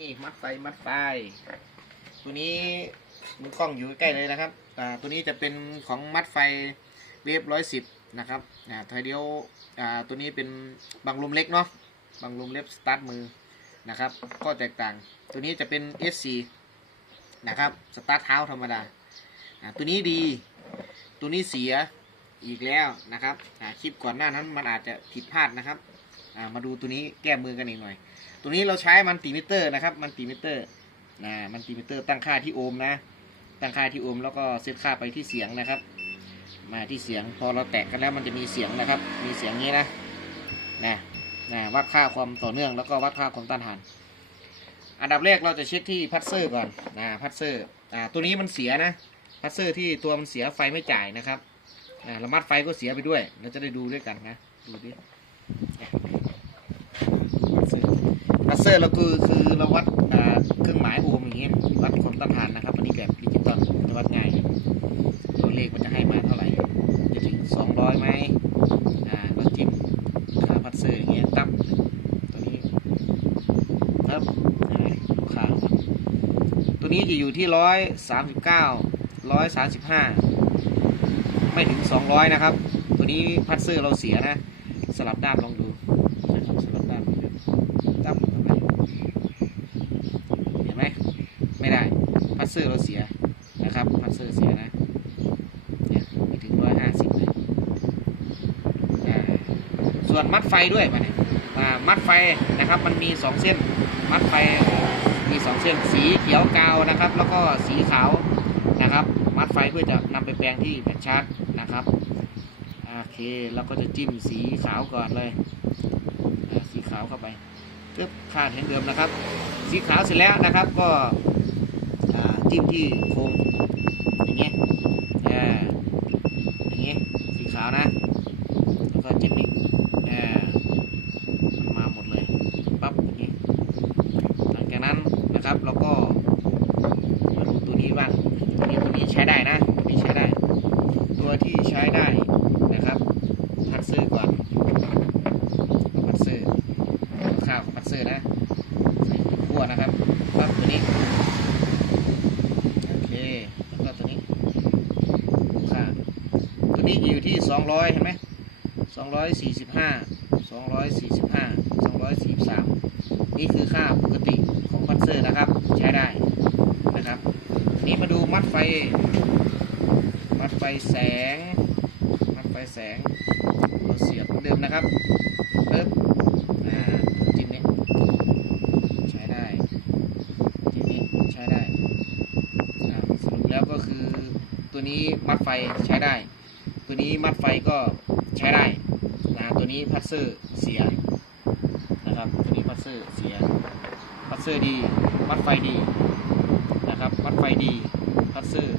นี่มัดไฟมัดไฟตัวนี้มือกล้องอยู่ใกล้เลยนะครับอ่าตัวนี้จะเป็นของมัดไฟเวฟร้อยสิบนะครับอ่าทยเดียวอ่าตัวนี้เป็นบังลมเล็กเนาะบังลมเล็กสตาร์ทมือนะครับ ก็แตกต่าง ตัวนี้จะเป็น SC นะครับสตาร์ทเท้าธรรมดาอ่าตัวนี้ดี ตัวนี้เสียอีกแล้วนะครับอ่าคลิปก่อนหน้านั้นมันอาจจะผิดพลาดนะครับ อ่ามาดูตัวนี้แก้มือกันอีกหน่อย ตัวนี้เราใช้มันติมิเตอร์นะครับมันติมิเตอร์นะมันติมิเตอร์ตั้งค่าที่โอห์มนะ ตั้งค่าที่โอห์มแล้วก็เซตค่าไปที่เสียงนะครับ มาที่เสียงพอเราแตะกันแล้วมันจะมีเสียงนะครับ มีเสียงนี้นะนะนะวัดค่าความต่อเนื่องแล้วก็วัดค่าความต้านทาน อันดับแรกเราจะเช็คที่พัดเซอร์ก่อนนะพัดเซอร์อ่าตัวนี้มันเสียนะพัดเซอร์ที่ตัวมันเสียไฟไม่จ่ายนะครับนะระมัดไฟก็เสียไปด้วย เราจะได้ดูด้วยกันนะ ดูดิ พัดเซอร์เราคือคือเราวัดเครื่องหมายโอห์มอย่างเงี้ยวัดความต้านทานนะครับอันนี้แบบดิจิตอลจะวัดง่ายตัวเลขมันจะให้มาเท่าไหร่จะถึงสองร้อยไหมอ่าเราจิ้มค่าพัสเซอร์อย่างเงี้ยตั้มตัวนี้ครับอ่าดูค่าตัวนี้จะอยู่ที่ร้อยสามสิบเก้าร้อยสามสิบห้าไม่ถึงสองร้อยนะครับ ตัวนี้พัสเซอร์เราเสียนะ สลับด้านลองดูนะครับสลับด้านดูตั้มเข้าไปเห็นไหมไม่ได้พัสเซอร์เราเสียนะครับพัสเซอร์เสียนะเนี่ยไม่ถึงร้อยห้าสิบเลยอ่าส่วนมัดไฟด้วยมาเนี่ยมัดไฟนะครับมันมีสองเส้นมัดไฟมีสองเส้นสีเขียวกาวนะครับ แล้วก็สีขาวนะครับ มัดไฟเพื่อจะนำไปแปลงที่แผ่นชาร์จนะครับ โอเคเราก็จะจิ้มสีขาวก่อนเลย สีขาวเข้าไปปึ๊บค่าเหมือนเดิมนะครับ สีขาวเสร็จแล้วนะครับก็จิ้มที่โครงอย่างเงี้ยอ่าอย่างเงี้ยสีขาวนะแล้วก็จิ้มอีกอ่ามันมาหมดเลยปั๊บอย่างเงี้ยหลังจากนั้นนะครับเราดูตัวนี้บ้างตัวนี้ตัวนี้ใช้ได้นะตัวนี้ใช้ได้ ตัวที่ใช้ได้นะครับพัดซื้อก่อนพัดซื้อ ข้าวของพัดเซอร์นะใส่ขั้วนะครับปั๊บตัวนี้โอเคแล้วก็ตัวนี้ค่า นี้อยู่ที่200เห็นไหม245 245 243นี่คือค่าปกติของพัดเซอร์นะครับ ใช้ได้นะครับนี้มาดูมัดไฟ มัดไฟแสง มัดไฟแสงเราเสียบเหมือนเดิมนะครับปึ๊บอ่าจิ้มนี้ใช้ได้จิ้มนี้ใช้ได้สรุปแล้วก็คือตัวนี้มัดไฟใช้ได้ ตัวนี้มัดไฟก็ใช้ได้นะตัวนี้พัดเซอร์เสียนะครับ ตัวนี้พัดเซอร์เสีย พัดเซอร์ดี มัดไฟดีนะครับ มัดไฟดี พัดเซอร์